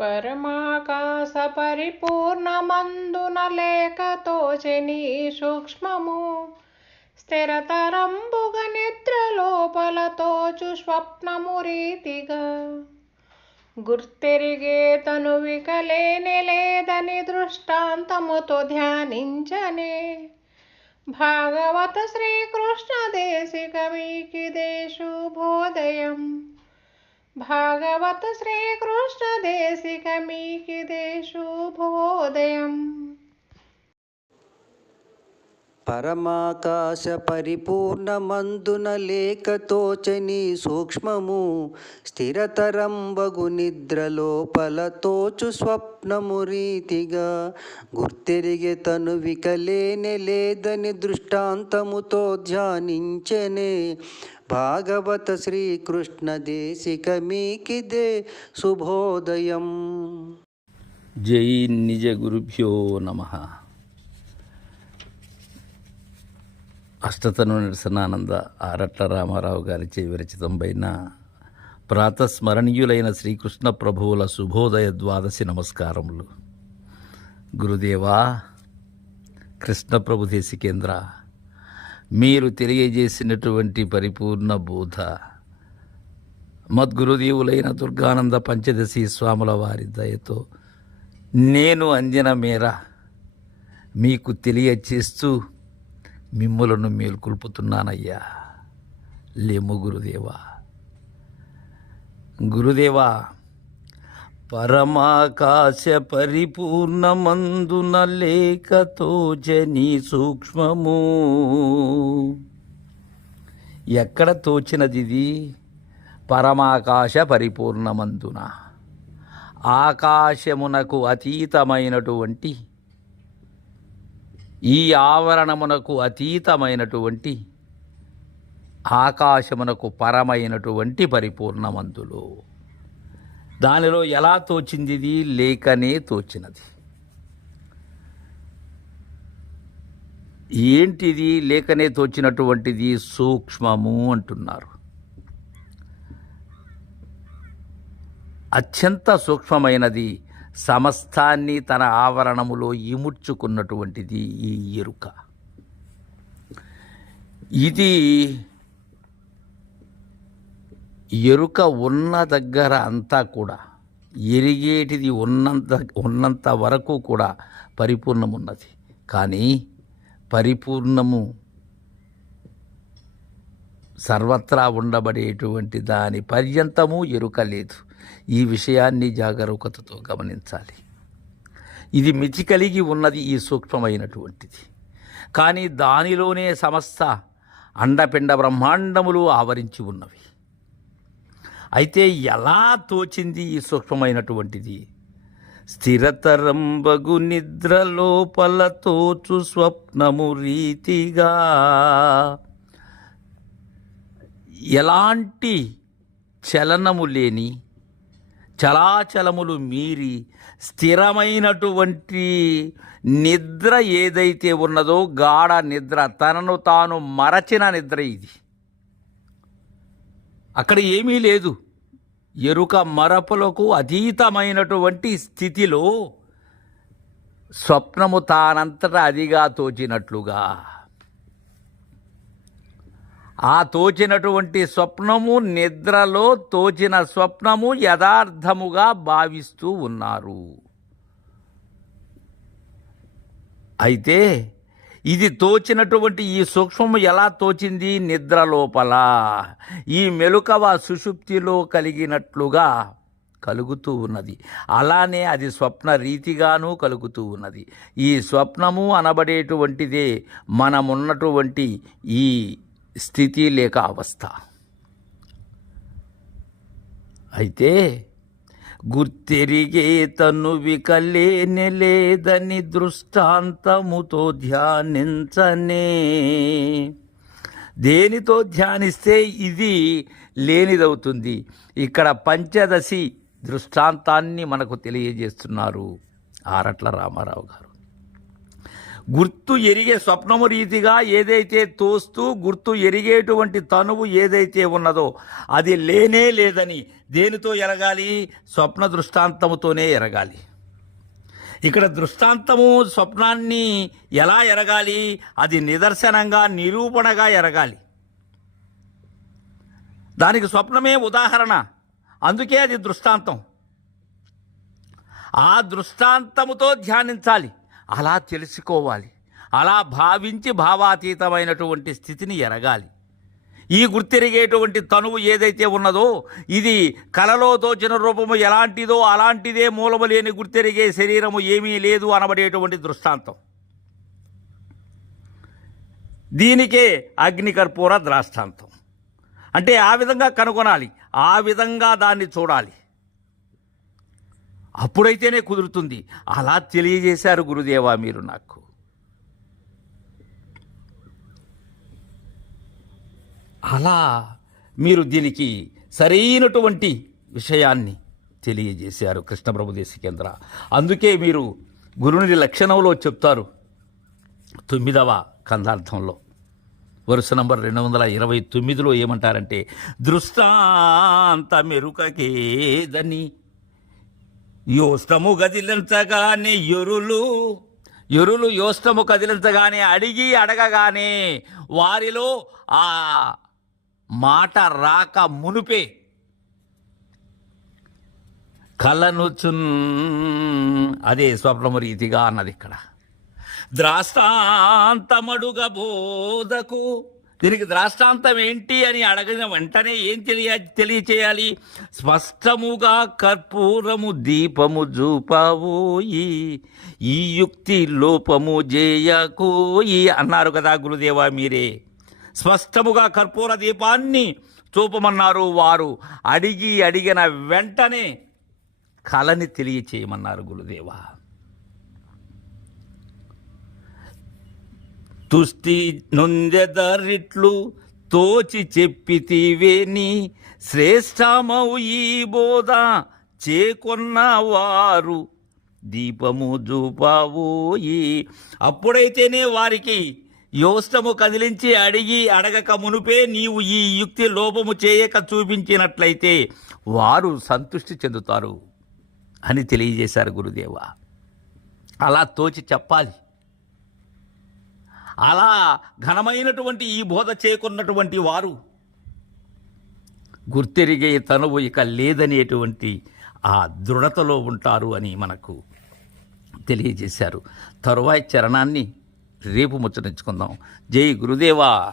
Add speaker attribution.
Speaker 1: పరమాకాశ పరిపూర్ణమందున లేక సూక్ష్మము. స్థిరతరంబుగ నిద్ర తోచు స్వప్నము రీతిగా గుర్తెరిగే తను వికలేని లేదని దృష్టాంతముతో ధ్యానించనే. భాగవత శ్రీకృష్ణ దేశిక వీకిదే శుభోదయం भागवत श्रीकृष्णदेशिकमीकिदेषु भोदयम्
Speaker 2: పరమాకాశ పరిపూర్ణమందున లేక తోచని సూక్ష్మము స్థిరతరంబగు నిద్రలోపల తోచు స్వప్నము రీతిగా. గుర్తెరిగే తను వికలేనే లేదని దృష్టాంతముతో ధ్యానించనే. భాగవత శ్రీకృష్ణ దేశిక మీకిదే శుభోదయం.
Speaker 3: జై నిజ గురుభ్యో నమ. అష్టతను నిరసనానంద ఆరట్ల రామారావు గారిచే విరచితంపైన ప్రాతస్మరణీయులైన శ్రీకృష్ణ ప్రభువుల శుభోదయ ద్వాదశి నమస్కారములు. గురుదేవా కృష్ణ ప్రభు దేశికేంద్ర మీరు తెలియజేసినటువంటి పరిపూర్ణ బోధ మద్గురుదేవులైన దుర్గానంద పంచదశి స్వాముల వారి దయతో నేను అందిన మేర మీకు తెలియచేస్తూ మిమ్ములను మేల్కొల్పుతున్నానయ్యా. లేము గురుదేవా. గురుదేవా పరమాకాశ పరిపూర్ణమందున లేఖతో జని సూక్ష్మము. ఎక్కడ తోచినది ఇది పరమాకాశ పరిపూర్ణమందున. ఆకాశమునకు అతీతమైనటువంటి ఈ ఆవరణమునకు అతీతమైనటువంటి ఆకాశమునకు పరమైనటువంటి పరిపూర్ణమందులు. దానిలో ఎలా తోచింది ఇది? లేకనే తోచినది. ఏంటిది? లేకనే తోచినటువంటిది సూక్ష్మము అంటున్నారు. అత్యంత సూక్ష్మమైనది సమస్తాన్ని తన ఆవరణములో ఇముడ్చుకున్నటువంటిది ఈ ఎరుక. ఇది ఎరుక ఉన్న దగ్గర అంతా కూడా ఎరిగేటిది ఉన్నంత ఉన్నంత వరకు కూడా పరిపూర్ణమున్నది. కానీ పరిపూర్ణము సర్వత్రా ఉండబడేటువంటి దాని పర్యంతము ఎరుక లేదు. ఈ విషయాన్ని జాగరూకతతో గమనించాలి. ఇది మితి కలిగి ఉన్నది ఈ సూక్ష్మమైనటువంటిది. కానీ దానిలోనే సమస్త అండపిండ బ్రహ్మాండములు ఆవరించి ఉన్నవి. అయితే ఎలా తోచింది ఈ సూక్ష్మమైనటువంటిది? స్థిరతరంబగు నిద్ర లోపల తోచు స్వప్నము రీతిగా ఎలాంటి చలనము లేని చలాచలములు మీరి స్థిరమైనటువంటి నిద్ర ఏదైతే ఉన్నదో గాఢ నిద్ర తనను తాను మరచిన నిద్ర ఇది. అక్కడ ఏమీ లేదు. ఎరుక మరపులకు అతీతమైనటువంటి స్థితిలో స్వప్నము తానంతటా అదిగా తోచినట్లుగా. ఆ తోచినటువంటి స్వప్నము నిద్రలో తోచిన స్వప్నము యథార్థముగా భావిస్తూ ఉన్నారు. అయితే ఇది తోచినటువంటి ఈ సూక్ష్మము ఎలా తోచింది నిద్ర లోపల? ఈ మెలుకవ సుషుప్తిలో కలిగినట్లుగా కలుగుతూ ఉన్నది. అలానే అది స్వప్న రీతిగాను కలుగుతూ ఉన్నది. ఈ స్వప్నము అనబడేటువంటిదే మనమున్నటువంటి ఈ స్థితి లేక అవస్థ. అయితే గుర్తెరిగే తను వికలేని లేదని దృష్టాంతముతో ధ్యానించనే. దేనితో ధ్యానిస్తే ఇది లేనిదవుతుంది. ఇక్కడ పంచదశి దృష్టాంతాన్ని మనకు తెలియజేస్తున్నారు ఆరట్ల రామారావు గారు. గుర్తు ఎరిగే స్వప్నము రీతిగా ఏదైతే తోస్తూ గుర్తు ఎరిగేటువంటి తనువు ఏదైతే ఉన్నదో అది లేనే లేదని దేనితో ఎరగాలి? స్వప్న దృష్టాంతముతోనే ఎరగాలి. ఇక్కడ దృష్టాంతము స్వప్నాన్ని ఎలా ఎరగాలి? అది నిదర్శనంగా నిరూపణగా ఎరగాలి. దానికి స్వప్నమే ఉదాహరణ. అందుకే అది దృష్టాంతం. ఆ దృష్టాంతముతో ధ్యానించాలి. అలా తెలుసుకోవాలి. అలా భావించి భావాతీతమైనటువంటి స్థితిని ఎరగాలి. ఈ గుర్తెరిగేటువంటి తనువు ఏదైతే ఉన్నదో ఇది కలలో తోచిన రూపము ఎలాంటిదో అలాంటిదే మూలము లేని గుర్తెరిగే శరీరము ఏమీ లేదు అనబడేటువంటి దృష్టాంతం. దీనికే అగ్నికర్పూర ద్రాష్టాంతం. అంటే ఆ విధంగా కనుగొనాలి. ఆ విధంగా దాన్ని చూడాలి. అప్పుడైతేనే కుదురుతుంది. అలా తెలియజేశారు గురుదేవా మీరు నాకు. అలా మీరు దీనికి సరైనటువంటి విషయాన్ని తెలియజేశారు కృష్ణప్రభు దేశికేంద్ర అందుకే మీరు గురుని లక్షణంలో చెప్తారు. తొమ్మిదవ కందార్థంలో. వరుస నంబర్ రెండు వందల ఇరవై తొమ్మిదిలో ఏమంటారంటే దృష్టాంత మెరుకకేదని యోస్తము కదిలించగానే ఎరులు. ఎరులు యోస్తము కదిలించగానే అడిగి అడగగానే వారిలో ఆ మాట రాక మునుపే కలనుచున్ అదే స్వప్నము రీతిగా అన్నది ఇక్కడ. ద్రాస్తాంతమడుగ బోధకు దీనికి ద్రాష్టాంతం ఏంటి అని అడగిన వెంటనే ఏం తెలియ తెలియచేయాలి? స్పష్టముగా కర్పూరము దీపము చూపావోయి ఈ యుక్తి లోపము చేయకోయి అన్నారు కదా గురుదేవా మీరే. స్పష్టముగా కర్పూర దీపాన్ని చూపమన్నారు వారు. అడిగి అడిగిన వెంటనే కళని తెలియచేయమన్నారు గురుదేవా. తుష్టి నొందెదరిట్లు తోచి చెప్పితివేని శ్రేష్టమౌ ఈ బోధ చేకొన్న వారు దీపము చూపావోయి అప్పుడైతేనే వారికి యోష్టము కదిలించి అడిగి అడగక మునుపే నీవు ఈ యుక్తి లోపము చేయక చూపించినట్లయితే వారు సంతృష్టి చెందుతారు అని తెలియజేశారు గురుదేవ. అలా తోచి చెప్పాలి. అలా ఘనమైనటువంటి ఈ బోధ చేకున్నటువంటి వారు గుర్తెరిగే తనువు ఇక లేదనేటువంటి ఆ దృఢతలో ఉంటారు అని మనకు తెలియజేశారు. తరువాయి చరణాన్ని రేపు ముచ్చరించుకుందాం జై గురుదేవా!